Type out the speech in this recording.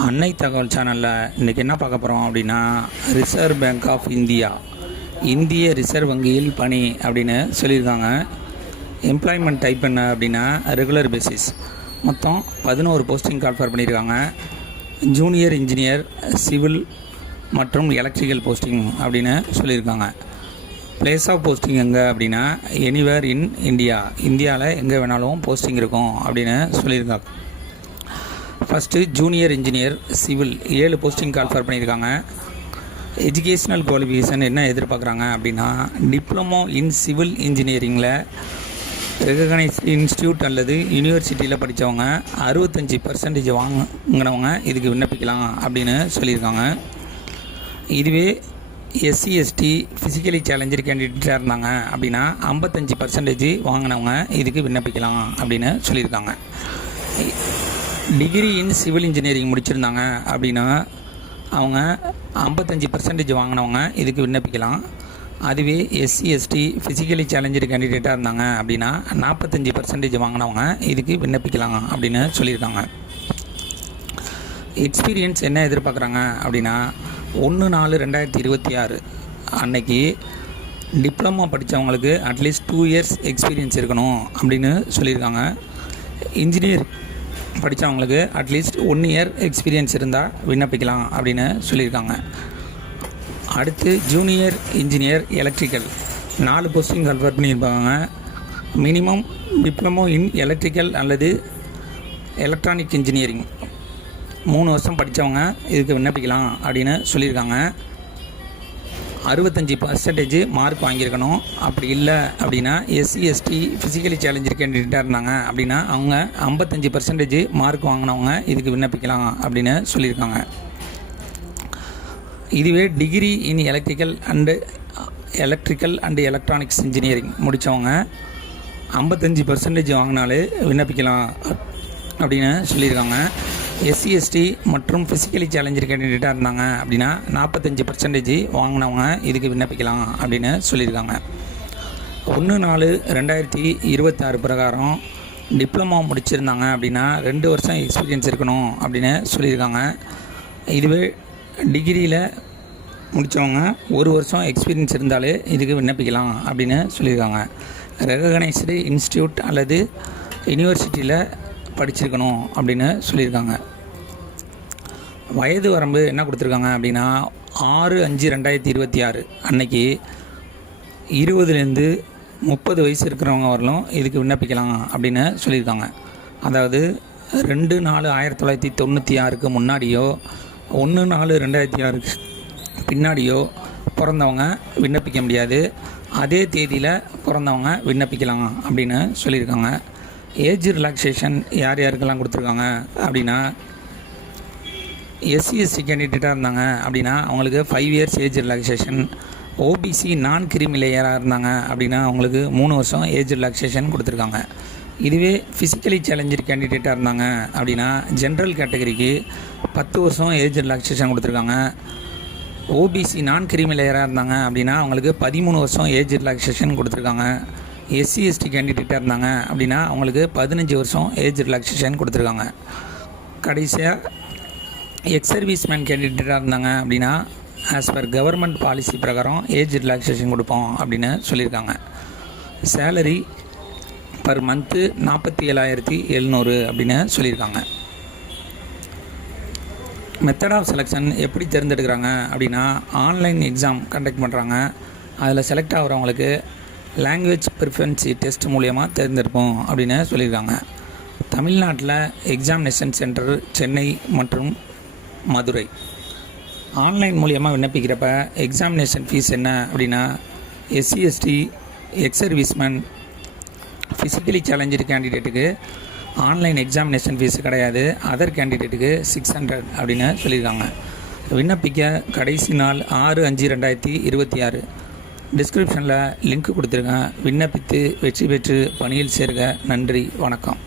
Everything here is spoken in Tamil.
அன்னை தகவல் சேனலில் இன்றைக்கி என்ன பார்க்க போகிறோம் அப்படின்னா, ரிசர்வ் பேங்க் ஆஃப் இந்தியா, இந்திய ரிசர்வ் வங்கியில் பணி அப்படின்னு சொல்லியிருக்காங்க. எம்ப்ளாய்மெண்ட் டைப் என்ன அப்படின்னா ரெகுலர் பேசிஸ். மொத்தம் 11 போஸ்டிங் கால்ஃபர் பண்ணியிருக்காங்க. ஜூனியர் இன்ஜினியர், சிவில் மற்றும் எலக்ட்ரிக்கல் போஸ்டிங் அப்படின்னு சொல்லியிருக்காங்க. பிளேஸ் ஆஃப் போஸ்டிங் எங்கே அப்படின்னா எனிவேர் இன் இந்தியா, இந்தியாவில் எங்கே வேணாலும் போஸ்டிங் இருக்கும் அப்படின்னு சொல்லியிருக்காங்க. First junior engineer civil 7 posting call for பண்ணியிருக்காங்க. எஜுகேஷ்னல் குவாலிஃபிகேஷன் என்ன எதிர்பார்க்குறாங்க அப்படின்னா, டிப்ளமோ இன் சிவில் இன்ஜினியரிங்கில் ரெகக்னைஸ்ட் இன்ஸ்டியூட் அல்லது யூனிவர்சிட்டியில் படித்தவங்க 65% வாங்கினவங்க இதுக்கு விண்ணப்பிக்கலாம் அப்படின்னு சொல்லியிருக்காங்க. இதுவே எஸ்சி எஸ்டி ஃபிசிக்கலி சேலஞ்சர் கேண்டிடேட்டாக இருந்தாங்க அப்படின்னா 55% வாங்கினவங்க இதுக்கு விண்ணப்பிக்கலாம் அப்படின்னு சொல்லியிருக்காங்க. டிகிரி இன் சிவில் இன்ஜினியரிங் முடிச்சிருந்தாங்க அப்படின்னா அவங்க 55% வாங்கினவங்க இதுக்கு விண்ணப்பிக்கலாம். அதுவே எஸ்சி எஸ்டி ஃபிசிக்கலி சேலஞ்சர் கேண்டிடேட்டாக இருந்தாங்க அப்படின்னா 45% வாங்கினவங்க இதுக்கு விண்ணப்பிக்கலாம் அப்படின்னு சொல்லியிருக்காங்க. எக்ஸ்பீரியன்ஸ் என்ன எதிர்பார்க்குறாங்க அப்படின்னா 1/4/2026 அன்னைக்கு டிப்ளமோ படித்தவங்களுக்கு அட்லீஸ்ட் 2 இயர்ஸ் எக்ஸ்பீரியன்ஸ் இருக்கணும் அப்படின்னு சொல்லியிருக்காங்க. இன்ஜினியர் படித்தவங்களுக்கு அட்லீஸ்ட் 1 இயர் எக்ஸ்பீரியன்ஸ் இருந்தால் விண்ணப்பிக்கலாம் அப்படின்னு சொல்லியிருக்காங்க. அடுத்து junior engineer electrical 4 posting call for பண்ணியிருப்பாங்க. மினிமம் டிப்ளமோ இன் எலக்ட்ரிக்கல் அல்லது எலக்ட்ரானிக் இன்ஜினியரிங் 3 வருஷம் படித்தவங்க இதுக்கு விண்ணப்பிக்கலாம் அப்படின்னு சொல்லியிருக்காங்க. 65% மார்க் வாங்கியிருக்கணும். அப்படி இல்லை அப்படின்னா எஸ்சி எஸ்டி ஃபிசிக்கலி சேலஞ்சர் கேண்டிடேட்டாக இருந்தாங்க அப்படின்னா அவங்க 55% மார்க் வாங்கினவங்க இதுக்கு விண்ணப்பிக்கலாம் அப்படின்னு சொல்லியிருக்காங்க. இதுவே degree in electrical and electronics engineering முடித்தவங்க 55% வாங்கினாலே விண்ணப்பிக்கலாம் அப்படின்னு சொல்லியிருக்காங்க. எஸ்சி எஸ்டி மற்றும் ஃபிசிக்கலி சேலஞ்சர் கேண்டிடேட்டாக இருந்தாங்க அப்படின்னா 45% வாங்கினவங்க இதுக்கு விண்ணப்பிக்கலாம் அப்படின்னு சொல்லியிருக்காங்க. 1/4/2026 பிரகாரம் டிப்ளமோ முடிச்சிருந்தாங்க அப்படின்னா 2 வருஷம் எக்ஸ்பீரியன்ஸ் இருக்கணும் அப்படின்னு சொல்லியிருக்காங்க. இதுவே டிகிரியில் முடித்தவங்க 1 வருஷம் எக்ஸ்பீரியன்ஸ் இருந்தாலே இதுக்கு விண்ணப்பிக்கலாம் அப்படின்னு சொல்லியிருக்காங்க. ரெகக்னைஸ்டு இன்ஸ்டியூட் அல்லது யூனிவர்சிட்டியில் படிச்சிருக்கணும் அப்படின்னு சொல்லியிருக்காங்க. வயது வரம்பு என்ன கொடுத்துருக்காங்க அப்படின்னா 6/5/2026 அன்னைக்கு 20லேருந்து 30 வயசு இருக்கிறவங்க வரலும் இதுக்கு விண்ணப்பிக்கலாம் அப்படின்னு சொல்லியிருக்காங்க. அதாவது 2/4/1996 முன்னாடியோ 1/4/2006 பின்னாடியோ பிறந்தவங்க விண்ணப்பிக்க முடியாது. அதே தேதியில் பிறந்தவங்க விண்ணப்பிக்கலாம் அப்படின்னு சொல்லியிருக்காங்க. ஏஜ் ரிலாக்ஸேஷன் யார் யாருக்கெல்லாம் கொடுத்துருக்காங்க அப்படின்னா, எஸ்சி எஸ்டி கேண்டிடேட்டாக இருந்தாங்க அப்படின்னா அவங்களுக்கு 5 இயர்ஸ் ஏஜ் ரிலாக்ஸேஷன். ஓபிசி நான் கிரிமி லேயராக இருந்தாங்க அப்படின்னா அவங்களுக்கு 3 வருஷம் ஏஜ் ரிலாக்ஸேஷன் கொடுத்துருக்காங்க. இதுவே ஃபிசிக்கலி சேலஞ்சர் கேண்டிடேட்டாக இருந்தாங்க அப்படின்னா ஜென்ரல் கேட்டகரிக்கு 10 வருஷம் ஏஜ் ரிலாக்ஸேஷன் கொடுத்துருக்காங்க. ஓபிசி நான் கிரிமி லேயராக இருந்தாங்க அப்படின்னா அவங்களுக்கு 13 வருஷம் ஏஜ் ரிலாக்ஸேஷன் கொடுத்துருக்காங்க. எஸ்சி எஸ்டி கேண்டிடேட்டாக இருந்தாங்க அப்படின்னா அவங்களுக்கு 15 வருஷம் ஏஜ் ரிலாக்ஸேஷன் கொடுத்துருக்காங்க. கடைசியாக எக்ஸ் சர்வீஸ்மேன் கேண்டிடேட்டாக இருந்தாங்க அப்படின்னா ஆஸ் பர் கவர்மெண்ட் பாலிசி பிரகாரம் ஏஜ் ரிலாக்ஸேஷன் கொடுப்போம் அப்படின்னு சொல்லியிருக்காங்க. சேலரி பர் மந்த்து 47,700 அப்படின்னு சொல்லியிருக்காங்க. மெத்தட் ஆஃப் செலெக்ஷன் எப்படி தேர்ந்தெடுக்கிறாங்க அப்படின்னா, ஆன்லைன் எக்ஸாம் கண்டக்ட் பண்ணுறாங்க. அதில் செலக்ட் ஆகிறவங்களுக்கு லாங்குவேஜ் ப்ரிஃபரன்சி டெஸ்ட் மூலயமா தேர்ந்தெடுப்போம் அப்படின்னு சொல்லியிருக்காங்க. தமிழ்நாட்டில் எக்ஸாமினேஷன் சென்டர் சென்னை மற்றும் மதுரை. ஆன்லைன் மூலயமா விண்ணப்பிக்கிறப்ப எக்ஸாமினேஷன் ஃபீஸ் என்ன அப்படின்னா, SC ST ex serviceman physically challenger கேண்டிடேட்டுக்கு ஆன்லைன் எக்ஸாமினேஷன் ஃபீஸ் கிடையாது. அதர் கேண்டிடேட்டுக்கு 600 அப்படின்னு சொல்லியிருக்காங்க. விண்ணப்பிக்க கடைசி நாள் 6/5/2026. டிஸ்கிரிப்ஷனில் லிங்க் கொடுத்துருக்கேன். விண்ணப்பித்து வெற்றி பெற்று பணியில் சேர்க. நன்றி, வணக்கம்.